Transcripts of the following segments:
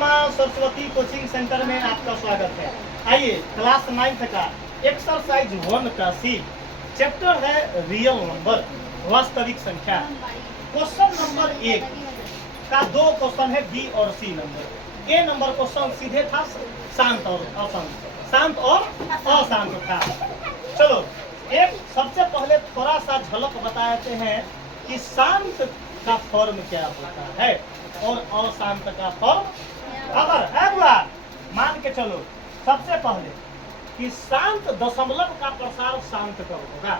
माँ Saraswati coaching centre में आपका स्वागत है। आइए क्लास 9th का एक्सरसाइज 1 का सी चैप्टर है रियल नंबर, वास्तविक संख्या। क्वेश्चन नंबर 1 का 2 क्वेश्चन है, बी और सी नंबर। ए नंबर क्वेश्चन सीधे था, शांत और अशांत, शांत और अशांत था। चलो एक सबसे पहले थोड़ा सा झलक बताते हैं कि शांत का फॉर्म क्या होता है और अशांत का फॉर्म। अगर है बुआ मान के चलो सबसे पहले कि शांत दशमलव का प्रसार शांत कब होगा,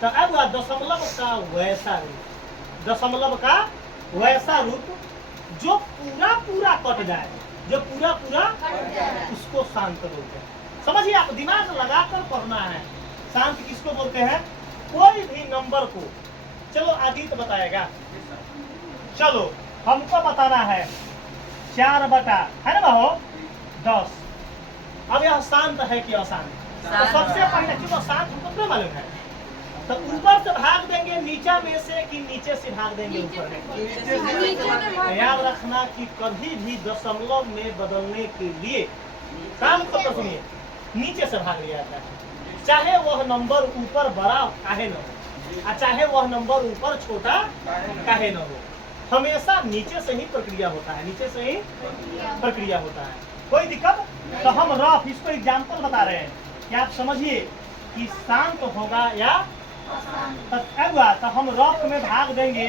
तो अब दशमलव का वैसा रूप, दशमलव का वैसा रूप जो पूरा पूरा कट जाए, जो पूरा पूरा उसको शांत बोलते हैं। समझिए, आप दिमाग लगाकर पढ़ना है। शांत किसको बोलते हैं? कोई भी नंबर को, चलो आदित्य बताएगा, चलो हमको बताना है 4 बटा है ना हो 10। अब यह शांत है कि अशांत? तो सबसे पहले क्यों शांत हमको नहीं मालूम है, तो ऊपर से भाग देंगे नीचा में से कि नीचे से भाग देंगे ऊपर में? याद रखना कि कभी भी दशमलव में बदलने के लिए शांत को सुनिए, नीचे से भाग लिया जाता है। चाहे वह नंबर ऊपर बड़ा काहे न हो, चाहे वह नंबर ऊपर छोटा काहे न हो, हमेशा नीचे से ही प्रक्रिया होता है, नीचे से ही प्रक्रिया होता है। कोई दिक्कत? तो हम रफ इसको एग्जाम्पल बता रहे हैं कि आप समझिए कि शांत होगा या तो हम रफ में भाग देंगे,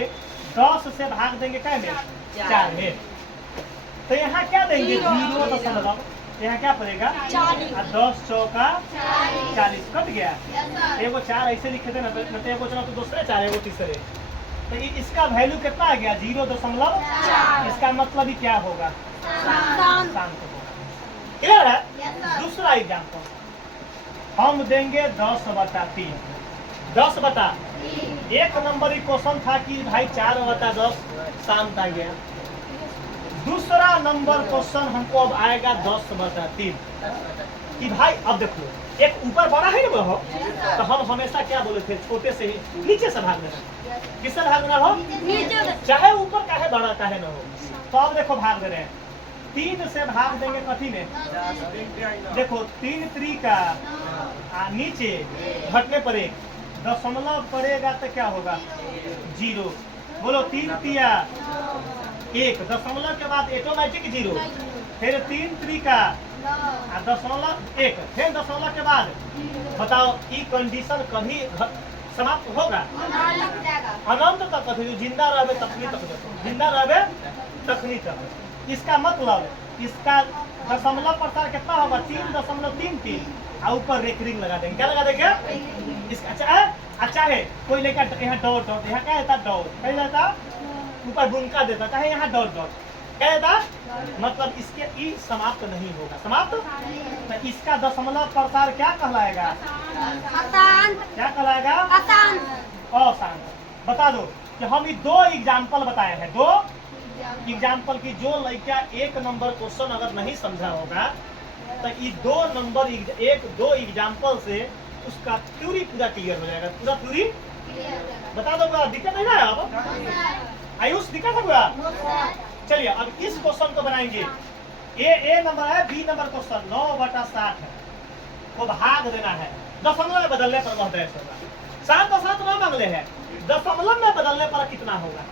10 से भाग देंगे क्या में? 4 में। तो यहाँ क्या देंगे? 0., यहाँ क्या पड़ेगा? 10 चौका 40 कट गया। एगो 4 ऐसे लिखे थे ना, तो एगो चला तो दूसरे 4 एगो तीसरे, तो इसका वैल्यू कितना आ गया? 0.4। इसका मतलब ही क्या होगा? शांत होगा। क्लियर है? दूसरा एग्जाम्पल हम देंगे 10/3। 10/3 एक नंबर ही क्वेश्चन था कि भाई 4/10 शांत आ गया। दूसरा नंबर क्वेश्चन हमको अब आएगा 10/3 कि भाई अब देखो एक ऊपर बड़ा है ना हो, तो हम हमेशा क्या बोले थे? छोटे से ही नीचे से भाग देना। किससे भागना हो? चाहे ऊपर काहे बड़ा काहे ना हो। तो अब देखो भाग दे रहे हैं, 3 से भाग देंगे कथी में? देखो 3 3 का नीचे घटने पर 1 दशमलव पड़ेगा तो क्या होगा? 0। बोलो 3 3 1 दशमलव के बाद ऑटोमेटिक 0। फिर 3 3 का दशमलव 1, फिर दशमलव के बाद बताओ ये कंडीशन कभी समाप्त होगा? अनंत तक कथी? जिंदा रहे तखनी तक, जिंदा रहे तखनी तक। इसका मतलब इसका दशमलव प्रसार कितना होगा? 3.33 और ऊपर रेकरिंग लगा देंगे। क्या लगा देंगे? इसका अच्छा है कोई लेकर यहाँ डॉट डॉट, यहाँ क्या रहता? डॉट क्या रहता? ऊपर बुनका देता, चाहे यहाँ डॉट डॉट क्या रहता? मतलब इसके ई समाप्त नहीं होगा। समाप्त तो इसका दशमलव प्रसार क्या कहलाएगा? क्या कहलाएगा? अशांत। बता दो कि हम ये 2 एग्जाम्पल बताए हैं, 2 एग्जाम्पल की जो लड़का 1 नंबर क्वेश्चन अगर नहीं समझा होगा तो ये 2 एग्जाम्पल से उसका थ्योरी पूरा क्लियर हो जाएगा। पूरा थ्योरी बता दो, दिक्कत नहीं ना अब? आयुष दिक्कत है पूरा? चलिए अब इस क्वेश्चन को बनाएंगे। ए नंबर है, बी नंबर क्वेश्चन 9/60 है, वो भाग देना है। दशमलव में बदलने पर वह 10 होगा। 7 ना मांगले हैं, दशमलव में बदलने पर कितना होगा?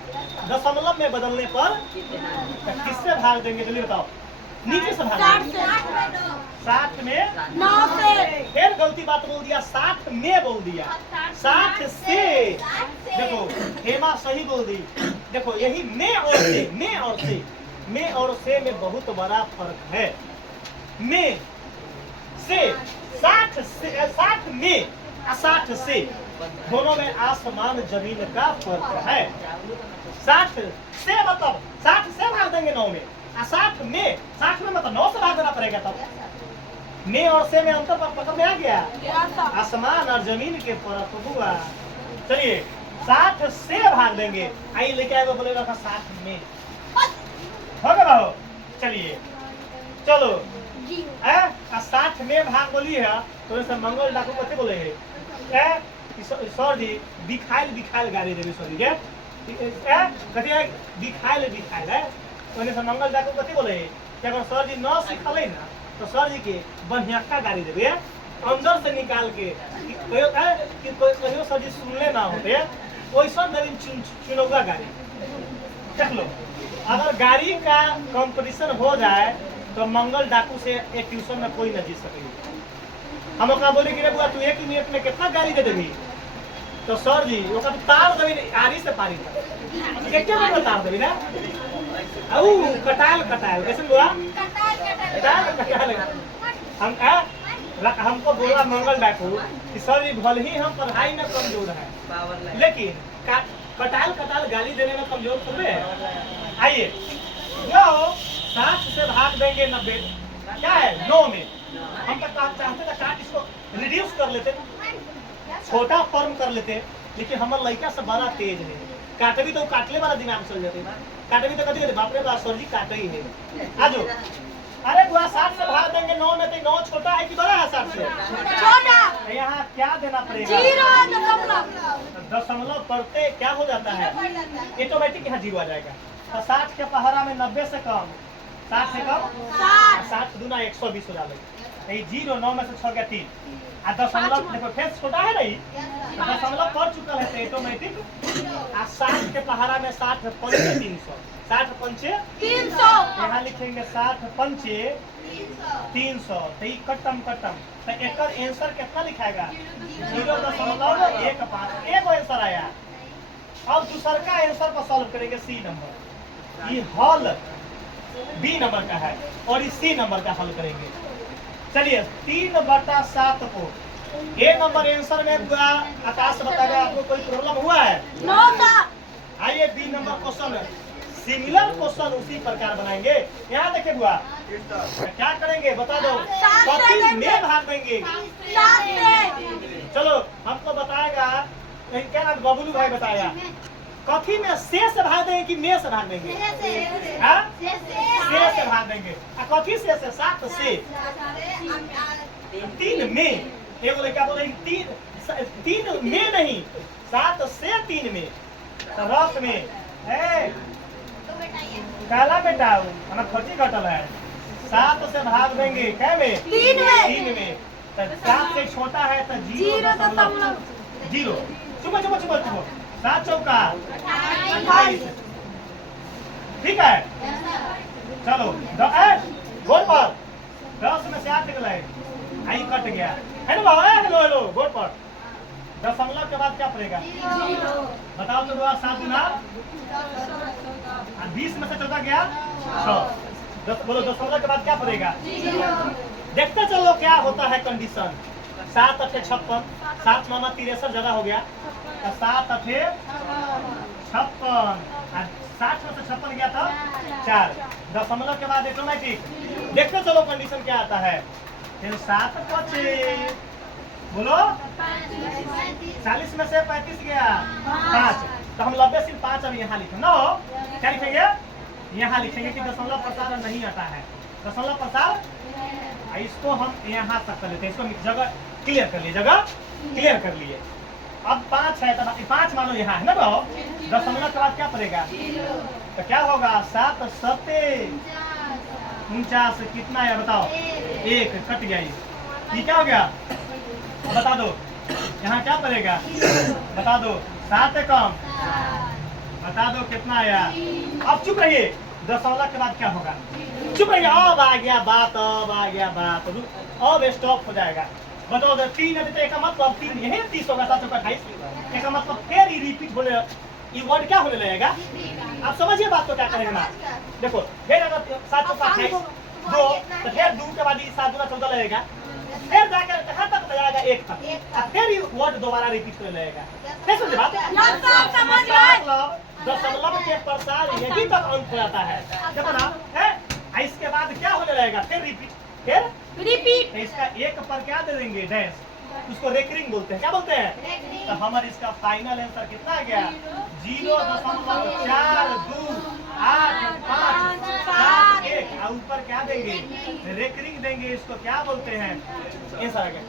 दशमलव में बदलने पर किससे भाग देंगे? जल्दी बताओ। नीचे से भाग देंगे। 60 में 9 से। फिर गलती बात बोल दिया, 60 में बोल दिया, 60 से। देखो हेमा सही बोल दी। देखो यही में और से, में और से, में और से में बहुत बड़ा फर्क है। में से 60 से 60 में 60 से दोनों में आसमान जमीन का फर्क है। 60 से मतलब 60 से भाग देंगे 9 में, 60 में मतलब 9 से भाग देना पड़ेगा। तब में और से में अंतर पकड़ में आ गया, आसमान और जमीन के फर्क हुआ। चलिए 60 से भाग देंगे, आई लेके आएगा बोलेगा 60 में हो गया बाबू। चलिए चलो 60 में भाग बोली है तो ऐसा मंगल डाकू कथे बोले है सर जी बिखाइल गाड़ी देवी सर जी के कथी है? बिखाइल है ओने से मंगल डाकू कथी बोले कि अगर सर जी न सिखले ना तो सर जी के बढ़िया गाड़ी देबे अंदर से निकाल के कि कहियो सर जी सुनले ना होते वैसा नवीन चुनौगा गाड़ी देख लो। अगर गाड़ी का कंपटीशन हो जाए तो मंगल डाकू से एक ट्यूशन में कोई न जीत सकेगी। हम ओकरा बोले कि रे बुआ तू 1 मिनट में कितना गाड़ी दे देबी तो सर जी ओकरा तार देबी आरी से पारी एक मिनट में तार देबी ना औ कटाल कैसे बुआ कटाल हमको बोला मंगल डाकू कि सर जी भले ही हम पढ़ाई में कमजोर है लेकिन कटाल गाली देने में कमजोर थोड़े है। आइए जो 60 से भाग देंगे 90 क्या है 9 में हम तो चाहते थे काट इसको रिड्यूस कर लेते छोटा फॉर्म कर लेते लेकिन हमारे लड़का से बड़ा तेज है काटवी तो काटले वाला दिमाग चल जाते काटवी तो कभी बाप रे बाप सर जी काटे ही है आजो अरे बुआ 60 से भाग देंगे 9 में तो 9 छोटा है कि बड़ा है 60 से छोटा यहाँ क्या देना पड़ेगा दशमलव पढ़ते क्या हो जाता है ऑटोमेटिक यहाँ 0 आ जाएगा तो 60 के पहाड़ा में 90 से कम 60 से कम 60 दूना 120 हो जाएगा 0 9 में से 6 गया 3 दशमलव देखो फिर छोटा है नहीं दशमलव पढ़ चुका है तो ऑटोमेटिक 60 के पहाड़ा में 60 पंचे 300 60 पंचे 300 यहाँ लिखेंगे 60 पंचे 300 तो ये कटम तो एक आंसर कितना लिखाएगा 0.15 एक आंसर आया। अब दूसर का आंसर पर सॉल्व करेंगे सी नंबर ये हल बी नंबर का है और इस सी नंबर का हल करेंगे। चलिए 3/7 को ए नंबर आंसर में पूरा आकाश बताएगा आपको कोई प्रॉब्लम हुआ है नो सर। आइए B number question similar question उसी प्रकार बनाएंगे। यहाँ देखिए बुआ क्या करेंगे बता दो कथी में भाग देंगे चलो हमको बताएगा क्या नाम बबलू भाई बताएगा कथी में से भाग देंगे कि में से भाग देंगे से भाग देंगे कथी से 7 से 3 में एक बोले क्या बोले 3 में नहीं 7 से 3 में रस में काला बेटा हमारा खर्ची घटल है 7 से भाग देंगे क्या में 3 में तो 7 से छोटा है तो 0 चुप 7 चौका 28 ठीक है। चलो गोल पर 10 में से 8 निकला आई कट गया है ना बाबा हेलो गोल पर दशमलव के बाद क्या पड़ेगा बताओ तो 7 गुना 20 में से 14 गया 6 बोलो दशमलव के बाद क्या पड़ेगा देखते चलो क्या होता है कंडीशन 7 8 56 7 मामा 63 ज्यादा हो गया 7 8 56 60 में से 56 गया था 4 दशमलव के बाद ऑटोमेटिक देखते चलो कंडीशन क्या आता है 7 5 बोलो 40 में से 35 गया 5 तो हम 90 सिर्फ 5 अब यहाँ लिखेंगे नो क्या लिखेंगे यहाँ लिखेंगे कि दशमलव प्रसार नहीं आता है दशमलव प्रसार इसको हम यहाँ तक कर लेते हैं इसको जगह क्लियर कर लिए अब 5 है तो 5 मानो यहाँ है ना भाव दशमलव के बाद क्या पड़ेगा तो क्या होगा 7 7 49 कितना है बताओ 1 कट गया ये क्या हो गया बता दो यहाँ क्या पड़ेगा बता दो 7 कम बता दो कितना आया। अब चुप रहिए दशमलव के बाद क्या होगा चुप रहिए अब आ गया बात अब स्टॉप हो जाएगा बताओ 3 है तो मतलब 3 यही 30 होगा 7 28 एक मतलब फिर ही रिपीट होने ये वर्ड क्या होने लगेगा आप समझिए बात को क्या करेंगे ना देखो फिर अगर 7 28 2 तो फिर 2 के बाद 7 दूना 14 लगेगा फिर जाकर कहाँ तक जाएगा 1 तक फिर ये वर्ड दोबारा रिपीट होने लगेगा नहीं समझे बात दशमलव के प्रसार यही तक अंत हो जाता है देखो ना है इसके बाद क्या होने लगेगा फिर रिपीट इसका 1 पर क्या दे देंगे डैश उसको रेकरिंग बोलते हैं क्या बोलते हैं तो हमारे इसका फाइनल आंसर कितना आ गया 0.428 5 7 1 और ऊपर क्या देंगे रेकरिंग देंगे इसको क्या बोलते हैं आंसर आ गया।